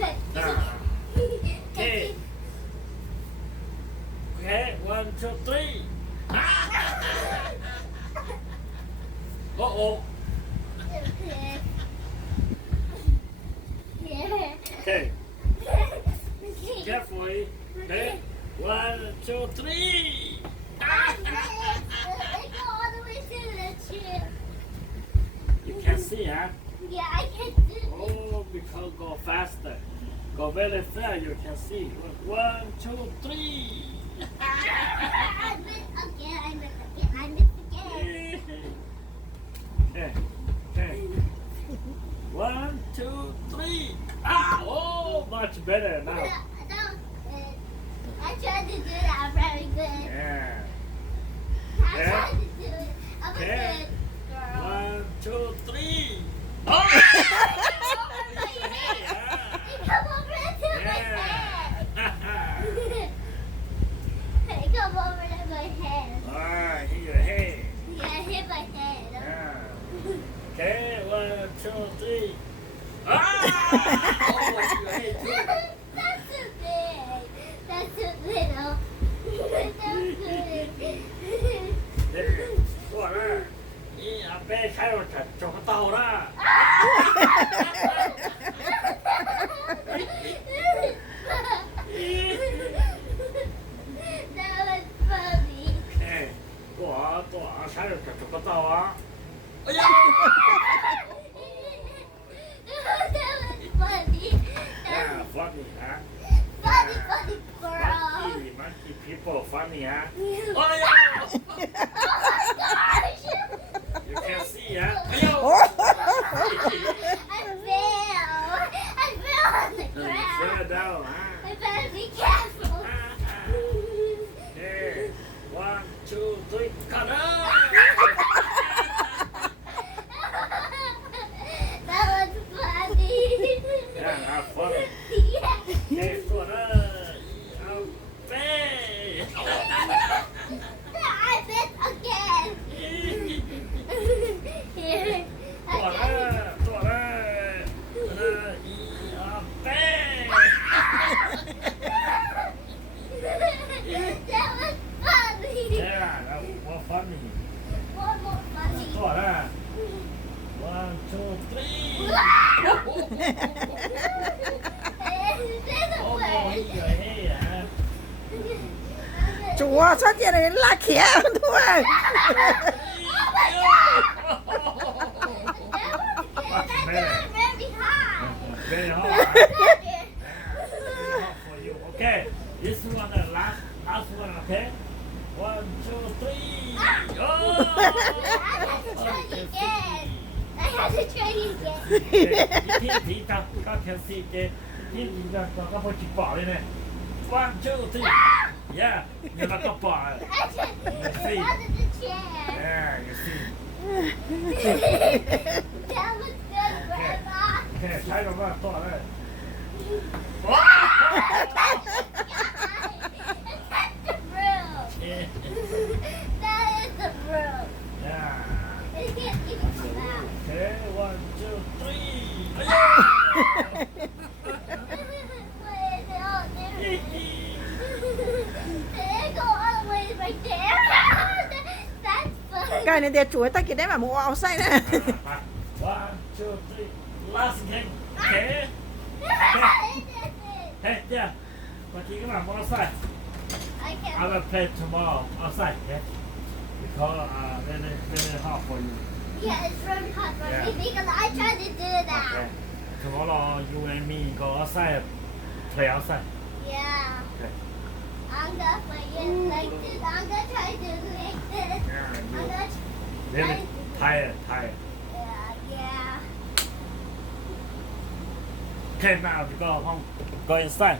Okay. Okay, 1, 2, 3. Uh-oh. Okay. Carefully. Okay. 1, 2, 3. You can see, huh? Yeah, I can do it. Oh, because go faster. Go very fast, you can see. 1, 2, 3. I missed again. I missed again. Okay. Okay. 1, 2, 3. Ah, oh, much better now. I tried to do that very good. Yeah. I tried to do it. I'm a Okay. good girl. 1, 2, 3. Oh! Hey, come over into my head. Hey, come over to my head. Alright, hit your head. Yeah, hit my head. Yeah. Okay, 1, 2, 3. Ah! Oh, your head too. That's too big. That's too little. That's good. ตัวนะนี่อาเป้ใช้รถจักรจกเตานะ That was funny. เอ้ตัวใช้รถจักรจกเตาอ่ะเอ้ย That was funny. อ่า That was funny ฮะ funny, funny girl. monkey people funny ฮะโอ้ย Oh my gosh! you can see ฮะเอ้ย I fell. I fell on the Slow ground. down ฮะ I better be careful. เอ้ 1, 2, 3 cut out That was funny. yeah not funny Yeah. เอ้ตัวนะอาเป้ I missed again. Here. ตัวนะ Again. ตัวนะอาเป้ That was funny. yeah that was funny One more funny. ตัวนะ 1, 2, 3 This oh boy way. your hair ฮะ Chúa sao chị này là khía thôi. Very high. very hard for you okay this one the last one okay 1, 2, 3 oh I have to try it again. ที่ผีกับก็แค่สี่เกมที่ผีกับก็พอจิบปอเลยเนี่ย 1, 2, 3 yeah เนี่ยแล้วก็ปอ I just under the chair. yeah you see That was good, Grandma. แค่ใช้คำว่าตัวเลย That's the broom. That is the broom. yeah It can't even come out. okay 1, 2, 3 Where is it? Oh, there it is. Did it go all the way right there? That's funny. Cái này để chuối ta kia đấy mà mua áo xay nè. 1, 2, 3 last game okay hey yeah เมื่อกี้ก็มาoutside I I can't. will play tomorrow outside okay because very hard for you Yeah, it's really hard for Yeah. me because I tried to do that. okay tomorrow you and me go outside play outside Yeah. okay I'm gonna play it like this. I'm gonna try to do it like this. yeah I'm you gonna very tired yeah. okay now you go home go inside